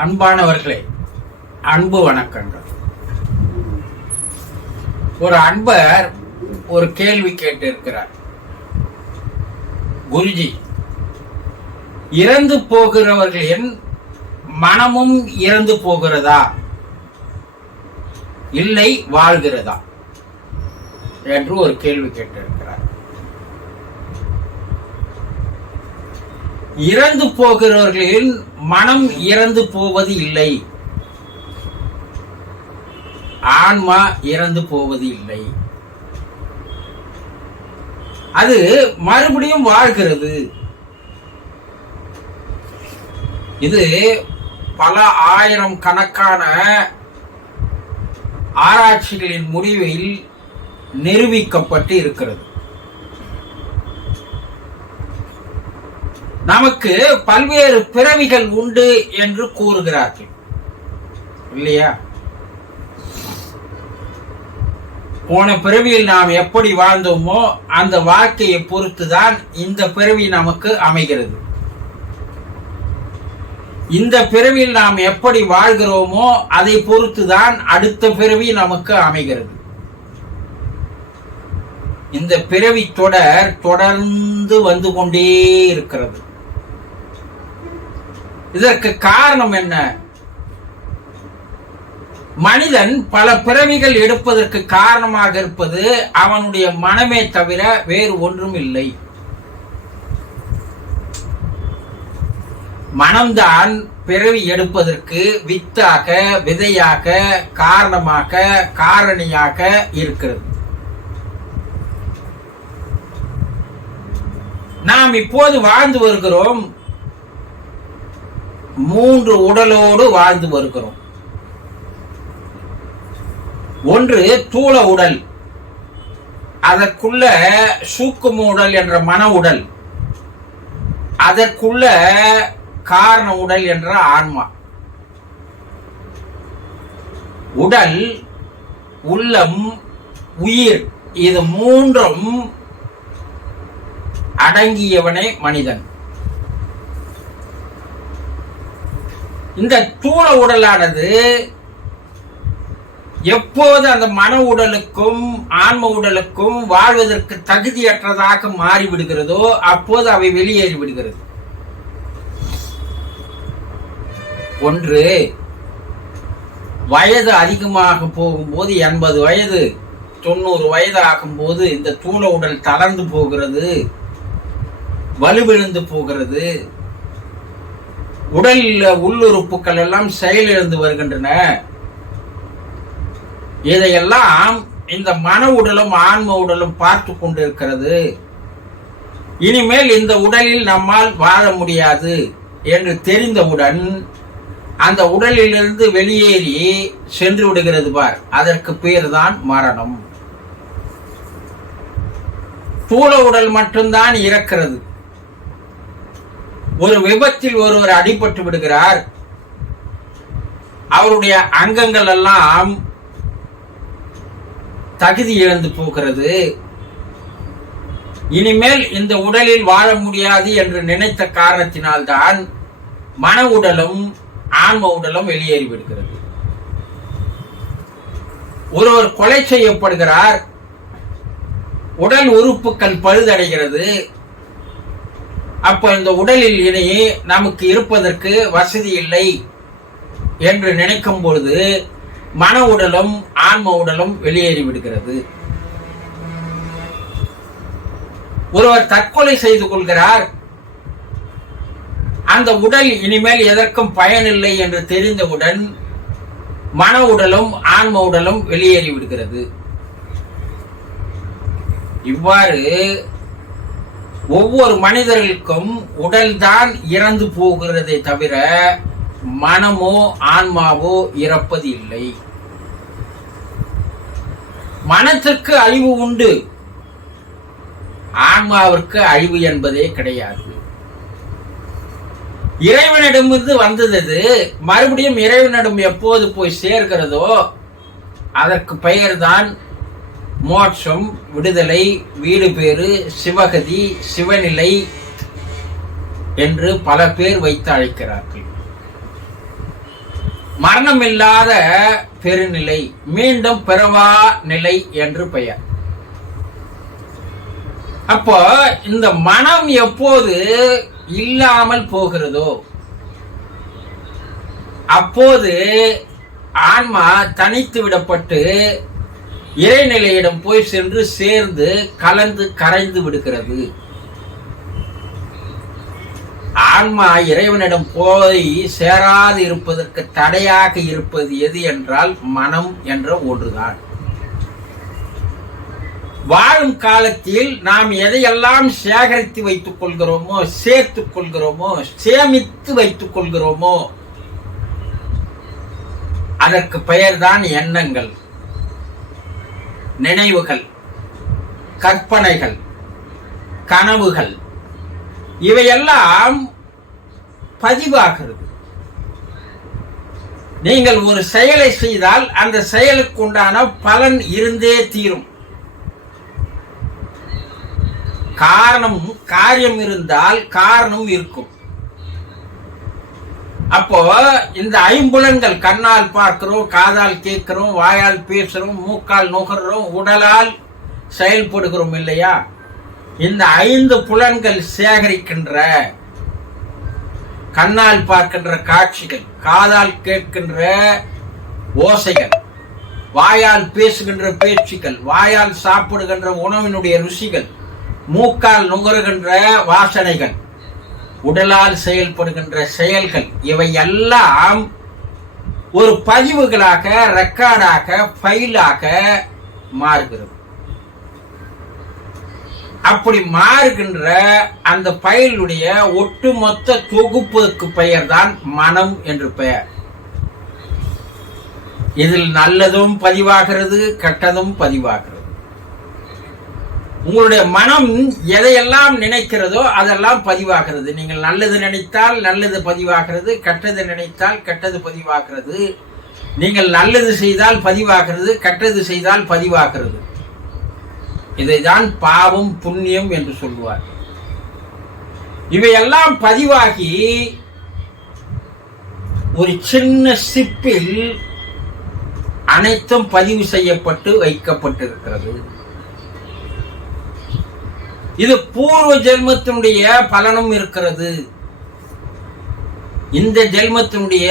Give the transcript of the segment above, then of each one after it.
அன்பானவர்களே அன்பு வணக்கங்கள். ஒரு அன்பர் ஒரு கேள்வி கேட்டிருக்கிறார். குருஜி இறந்து போகிறவர்களின் மனமும் இறந்து போகிறதா? இல்லை வாழ்கிறதா? என்று ஒரு கேள்வி கேட்டிருக்கிறார். இறந்து போகிறவர்களின் மனம் இறந்து போவது இல்லை. ஆன்மா இறந்து போவது இல்லை. அது மறுபடியும் வாழ்கிறது. இது பல ஆயிரம் கணக்கான ஆராய்ச்சிகளின் முடிவில் நிரூபிக்கப்பட்டு இருக்கிறது. நமக்கு பல்வேறு பிறவிகள் உண்டு என்று கூறுகிறார்கள். இல்லையா? போன பிறவியில் நாம் எப்படி வாழ்ந்தோமோ அந்த வாழ்க்கையை பொறுத்துதான் இந்த பிறவி நமக்கு அமைகிறது. இந்த பிறவியில் நாம் எப்படி வாழ்கிறோமோ அதை பொறுத்துதான் அடுத்த பிறவி நமக்கு அமைகிறது. இந்த பிறவி தொடர் தொடர்ந்து வந்து கொண்டே இருக்கிறது. இதற்கு காரணம் என்ன? மனிதன் பல பிறவிகள் எடுப்பதற்கு காரணமாக இருப்பது அவனுடைய மனமே தவிர வேறு ஒன்றும் இல்லை. மனம்தான் பிறவி எடுப்பதற்கு வித்தாக விதையாக காரணமாக காரணியாக இருக்கிறது. நாம் இப்போது வாழ்ந்து வருகிறோம். மூன்று உடலோடு வாழ்ந்து வருகிறோம். ஒன்று தூள உடல். அதற்குள்ள சூக்கும உடல் என்ற மன உடல். அதற்குள்ள காரண உடல் என்ற ஆன்மா. உடல் உள்ளம் உயிர் இது மூன்றும் அடங்கியவனே மனிதன். இந்த தூள உடலானது எப்போது அந்த மன உடலுக்கும் ஆன்ம உடலுக்கும் வாழ்வதற்கு தகுதியற்றதாக மாறிவிடுகிறதோ அப்போது அவை வெளியேறி விடுகிறது. ஒன்று வயது அதிகமாக போகும்போது எண்பது வயது தொண்ணூறு வயது ஆகும்போது இந்த தூள உடல் தளர்ந்து போகிறது வலுவிழந்து போகிறது. உடலில் உள்ளுறுப்புகள் எல்லாம் செயலிழந்து வருகின்றன. இதையெல்லாம் இந்த மன உடலும் ஆன்ம உடலும் பார்த்து கொண்டிருக்கிறது. இனிமேல் இந்த உடலில் நம்மால் வாழ முடியாது என்று தெரிந்தவுடன் அந்த உடலிலிருந்து வெளியேறி சென்று விடுகிறது பார். அதற்கு பேர் தான் மரணம். தூள உடல் மட்டும்தான் இறக்கிறது. ஒரு விபத்தில் ஒருவர் அடிபட்டு விடுகிறார். அவருடைய அங்கங்கள் எல்லாம் தகுதி இழந்து போகிறது. இனிமேல் இந்த உடலில் வாழ முடியாது என்று நினைத்த காரணத்தினால்தான் மன உடலும் ஆன்ம உடலும் வெளியேறி விடுகிறது. ஒருவர் கொலை செய்யப்படுகிறார். உடல் உறுப்புகள் பழுதடைகிறது. அப்ப இந்த உடலில் இனி நமக்கு இருப்பதற்கு வசதி இல்லை என்று நினைக்கும் பொழுது மன உடலும் ஆன்ம உடலும் வெளியேறி விடுகிறது. ஒருவர் தற்கொலை செய்து கொள்கிறார். அந்த உடல் இனிமேல் எதற்கும் பயனில்லை என்று தெரிந்தவுடன் மன உடலும் ஆன்ம உடலும் வெளியேறி விடுகிறது. இவ்வாறு ஒவ்வொரு மனிதர்களுக்கும் உடல்தான் இறந்து போகிறதே தவிர மனமோ ஆன்மாவோ இறப்பது இல்லை. மனத்திற்கு அழிவு உண்டு. ஆன்மாவிற்கு அழிவு என்பதே கிடையாது. இறைவனிடமிருந்து வந்தது மறுபடியும் இறைவனிடம் எப்போது போய் சேர்கிறதோ அதற்கு பெயர்தான் மோட்சம் விடுதலை வீடு பேறு சிவகதி சிவநிலை என்று பல பேர் வைத்து அழைக்கிறார்கள். மரணம் இல்லாத பெருநிலை மீண்டும் பெறவா நிலை என்று பெயர். அப்போ இந்த மனம் எப்போது இல்லாமல் போகிறதோ அப்போது ஆன்மா தனித்து விடப்பட்டு இறைநிலையிடம் போய் சென்று சேர்ந்து கலந்து கரைந்து விடுகிறது. ஆன்மா இறைவனிடம் போய் சேராது இருப்பதற்கு தடையாக இருப்பது எது என்றால் மனம் என்ற ஒன்றுதான். வாழும் காலத்தில் நாம் எதையெல்லாம் சேகரித்து வைத்துக் கொள்கிறோமோ சேர்த்துக் கொள்கிறோமோ சேமித்து வைத்துக் கொள்கிறோமோ அதற்கு பெயர்தான் எண்ணங்கள். நினைவுகள் கற்பனைகள் கனவுகள் இவையெல்லாம் பதிவாகிறது. நீங்கள் ஒரு செயலை செய்தால் அந்த செயலுக்கு உண்டான பலன் இருந்தே தீரும். காரணம் காரியம் இருந்தால் காரணம் இருக்கும். அப்போ இந்த ஐம்புலன்கள் கண்ணால் பார்க்கிறோம் காதால் கேட்கிறோம் வாயால் பேசுறோம் மூக்கால் நுகர்றோம் உடலால் செயல்படுகிறோம் இல்லையா? இந்த ஐந்து புலன்கள் சேகரிக்கின்ற கண்ணால் பார்க்கின்ற காட்சிகள் காதால் கேட்கின்ற ஓசைகள் வாயால் பேசுகின்ற பேச்சுக்கள் வாயால் சாப்பிடுகின்ற உணவினுடைய ருசிகள் மூக்கால் நுகருகின்ற வாசனைகள் உடலால் செயல்படுகின்ற செயல்கள் இவை எல்லாம் ஒரு பதிவுகளாக ரெக்கார்டாக ஃபைலாக மாறுகிறது. அப்படி மாறுகின்ற அந்த பயலுடைய ஒட்டுமொத்த தொகுப்புக்கு பெயர் தான் மனம் என்று பெயர். இதில் நல்லதும் பதிவாகிறது கெட்டதும் பதிவாகிறது. உங்களுடைய மனம் எதையெல்லாம் நினைக்கிறதோ அதெல்லாம் பதிவாகிறது. நீங்கள் நல்லது நினைத்தால் நல்லது பதிவாகிறது கெட்டது நினைத்தால் கெட்டது பதிவாகிறது. நீங்கள் நல்லது செய்தால் பதிவாகிறது கெட்டது செய்தால் பதிவாகிறது. இதைதான் பாவம் புண்ணியம் என்று சொல்லுவார் இவையெல்லாம் பதிவாகி ஒரு சின்ன சிப்பில் அனைத்தும் பதிவு செய்யப்பட்டு வைக்கப்பட்டிருக்கிறது. இது பூர்வ ஜென்மத்தினுடைய பலனும் இருக்கிறது. இந்த ஜென்மத்தினுடைய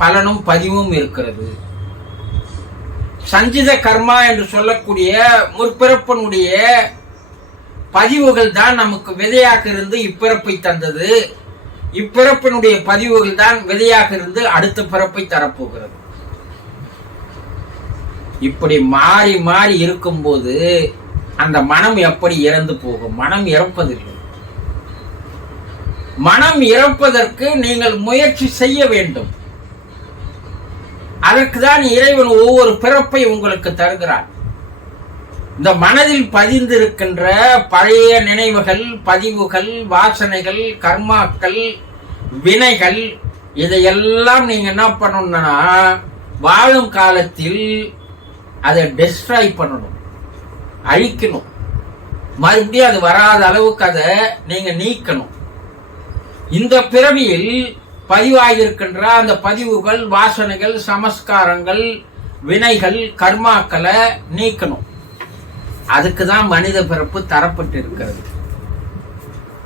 பலனும் பதிவும் இருக்கிறது. சஞ்சித கர்மா என்று சொல்லக்கூடிய முற்பிறப்பனுடைய பதிவுகள் தான் நமக்கு விதையாக இருந்து இப்பிறப்பை தந்தது. இப்பிறப்பினுடைய பதிவுகள் தான் விதையாக இருந்து அடுத்த பிறப்பை தரப்போகிறது. இப்படி மாறி மாறி இருக்கும்போது அந்த மனம் எப்படி இறந்து போகும்? மனம் இறப்பதில்லை. மனம் இறப்பதற்கு நீங்கள் முயற்சி செய்ய வேண்டும். அதற்கு தான் இறைவன் ஒவ்வொரு பிறப்பை உங்களுக்கு தருகிறான். இந்த மனதில் பதிந்திருக்கின்ற பழைய நினைவுகள் பதிவுகள் வாசனைகள் கர்மாக்கள் வினைகள் இதையெல்லாம் நீங்க என்ன பண்ணணும்னா வாழும் காலத்தில் அதை டெஸ்ட்ராய் பண்ணணும். அழிக்கணும். மறுபடியும் அது வராத அளவுக்கு அதை நீங்க நீக்கணும். இந்த பிறவியில் பதிவாகியிருக்கின்ற அந்த பதிவுகள் வாசனைகள் சமஸ்காரங்கள் வினைகள் கர்மாக்களை நீக்கணும். அதுக்கு தான் மனித பிறப்பு தரப்பட்டு இருக்கிறது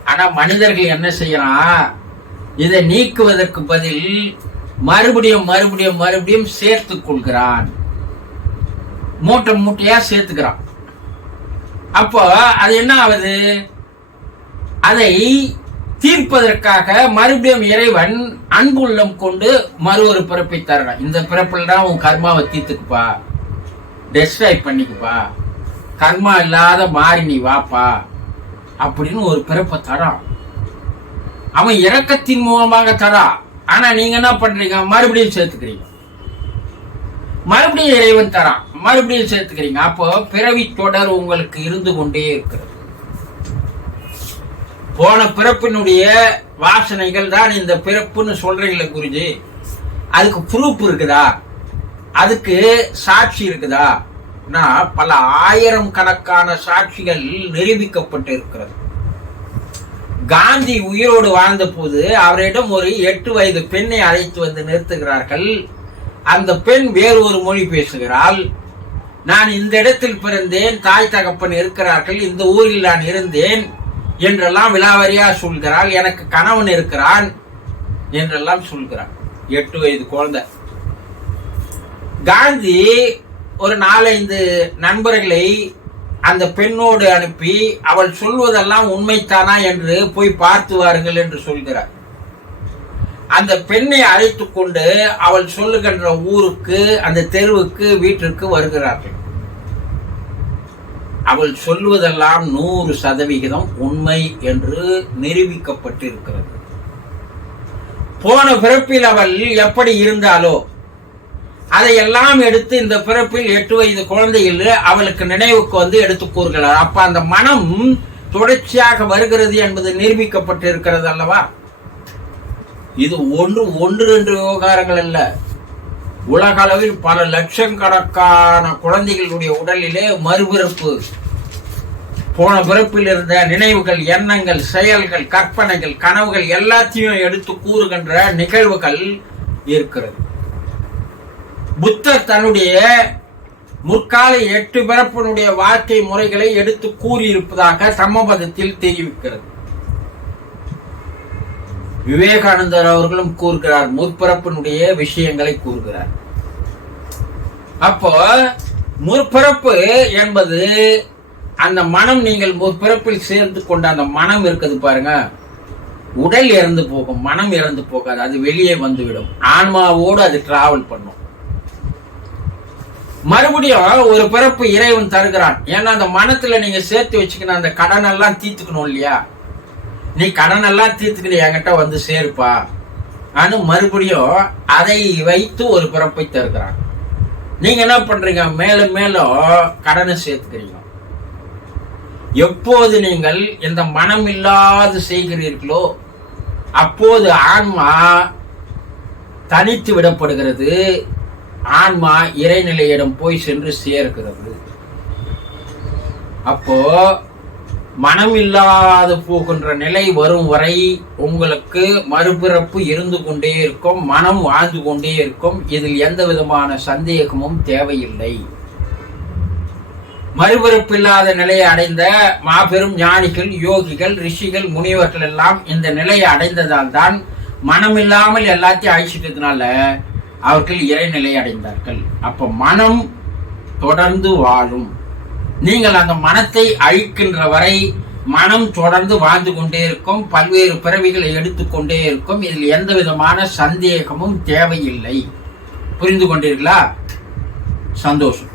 ஆனா மனிதர்கள் என்ன செய்யறான் இதை நீக்குவதற்கு பதில் மறுபடியும் மறுபடியும் மறுபடியும் சேர்த்துக் கொள்கிறான். மூட்டை மூட்டையா சேர்த்துக்கிறான். அப்போ அது என்ன ஆகுது? அதை தீர்ப்பதற்காக மறுபடியும் இறைவன் அன்புள்ளம் கொண்டு மறு ஒரு பிறப்பை தரணும் இந்த பிறப்பில் தான் உன் கர்மாவை தீர்த்துக்குப்பா. டெஸ்ட்ராய் பண்ணிக்குப்பா. கர்மா இல்லாத மாறி நீ வாப்பா. அப்படின்னு ஒரு பிறப்பை தரான். அவன் இறக்கத்தின் மூலமாக தரான் ஆனா நீங்க என்ன பண்றீங்க? மறுபடியும் சேர்த்துக்கிறீங்க. மறுபடியும் இறைவன் தரான். மறுபடியும் சேர்த்துக்கிறீங்க. அப்போ பிறவி தொடர் உங்களுக்கு இருந்து கொண்டே இருக்கிறது. போன பிறப்பினுடைய வாசனைகள் தான் இந்த பிறப்புன்னு சொல்றீங்களே குருஜி. அதுக்கு ப்ரூஃப் இருக்குதா? அதுக்கு சாட்சி இருக்குதா? பல ஆயிரம் கணக்கான சாட்சிகள் நிரூபிக்கப்பட்டு இருக்கிறது. காந்தி உயிரோடு வாழ்ந்த போது அவரிடம் ஒரு எட்டு வயது பெண்ணை அழைத்து வந்து நிறுத்துகிறார்கள். அந்த பெண் வேறு ஒரு மொழி பேசுகிறாள். நான் இந்த இடத்தில் பிறந்தேன் தாய் தகப்பன் இருக்கிறார்கள் இந்த ஊரில் நான் இருந்தேன் என்றெல்லாம் விலாவரியா சொல்கிறாள் எனக்கு கணவன் இருக்கிறான் என்றெல்லாம் சொல்கிறான் எட்டு வயது குழந்தை. காந்தி ஒரு நாலைந்து நண்பர்களை அந்த பெண்ணோடு அனுப்பி அவள் சொல்வதெல்லாம் உண்மைத்தானா என்று போய் பார்த்து வாருங்கள் என்று சொல்கிறார். அந்த பெண்ணை அழைத்து கொண்டு அவள் சொல்லுகின்ற ஊருக்கு அந்த தெருவுக்கு வீட்டிற்கு வருகிறார்கள். அவள் சொல்வதெல்லாம் நூறு சதவிகிதம் உண்மை என்று நிரூபிக்கப்பட்டிருக்கிறது. போன பிறப்பில் அவள் எப்படி இருந்தாலோ அதையெல்லாம் எடுத்து இந்த பிறப்பில் எட்டு வயது குழந்தையில் அவளுக்கு நினைவுக்கு வந்து எடுத்து கூறுகிறார். அப்ப அந்த மனம் தொடர்ச்சியாக வருகிறது என்பது நிரூபிக்கப்பட்டிருக்கிறது அல்லவா? இது ஒன்று ஒன்று ரெண்டு விவகாரங்கள் அல்ல. உலக அளவில் பல லட்சக்கணக்கான குழந்தைகளுடைய உடலிலே மறுபிறப்பு. போன பிறப்பில் இருந்த நினைவுகள் எண்ணங்கள் செயல்கள் கற்பனைகள் கனவுகள் எல்லாத்தையும் எடுத்து கூறுகின்ற நிகழ்வுகள் இருக்கிறது. புத்தர் தன்னுடைய முற்கால எட்டு பிறப்பினுடைய வாழ்க்கை முறைகளை எடுத்து கூறியிருப்பதாக சமபதத்தில் தெரிவிக்கிறது. விவேகானந்தர் அவர்களும் கூறுகிறார் முற்பிறப்பினுடைய விஷயங்களை கூறுகிறார். அப்போ முற்பரப்பு என்பது அந்த மனம் நீங்கள் முற்பிறப்பில் சேர்ந்து கொண்ட அந்த மனம் இருக்குது பாருங்க. உடல் இறந்து போகும் மனம் இறந்து போகாது அது வெளியே வந்துவிடும். ஆன்மாவோடு அது டிராவல் பண்ணும். மறுபடியும் ஒரு பிறப்பு இறைவன் தருகிறான். ஏன்னா அந்த மனத்துல நீங்க சேர்த்து வச்சுக்கணும் அந்த கடன் எல்லாம் தீர்த்துக்கணும் இல்லையா? நீ கடன் எல்லாம் தீர்த்துக்கிட்டு என்கிட்ட வந்து சேருப்பா. ஆனு மறுபடியும் அதை வைத்து ஒரு பிறப்பை தருகிறான். நீங்க என்ன பண்றீங்க? மேலும் மேலும் கடனை சேர்த்துக்கிறீங்க. எப்போது நீங்கள் இந்த மனம் இல்லாது செய்கிறீர்களோ அப்போது ஆன்மா தனித்து விடப்படுகிறது. ஆன்மா இறைநிலையிடம் போய் சென்று சேர்க்கிறது. அப்போ மனம் இல்லாது போகின்ற நிலை வரும் வரை உங்களுக்கு மறுபிறப்பு இருந்து கொண்டே இருக்கும் மனம் வாழ்ந்து கொண்டே இருக்கும். இதில் எந்த விதமான சந்தேகமும் தேவையில்லை. மறுபிறப்பு இல்லாத நிலையை அடைந்த மாபெரும் ஞானிகள் யோகிகள் ரிஷிகள் முனிவர்கள் எல்லாம் இந்த நிலையை அடைந்ததால் தான் மனம் இல்லாமல் எல்லாத்தையும் அழிச்சிட்டதுனால அவர்கள் இறைநிலை அடைந்தார்கள். அப்ப மனம் தொடர்ந்து வாழும். நீங்கள் அந்த மனத்தை அழிக்கின்ற வரை மனம் தொடர்ந்து வாழ்ந்து கொண்டே இருக்கும். பல்வேறு பிறவிகளை எடுத்துக்கொண்டே இருக்கும். இதில் எந்த விதமான சந்தேகமும் தேவையில்லை. புரிந்து கொண்டீர்களா? சந்தோஷம்.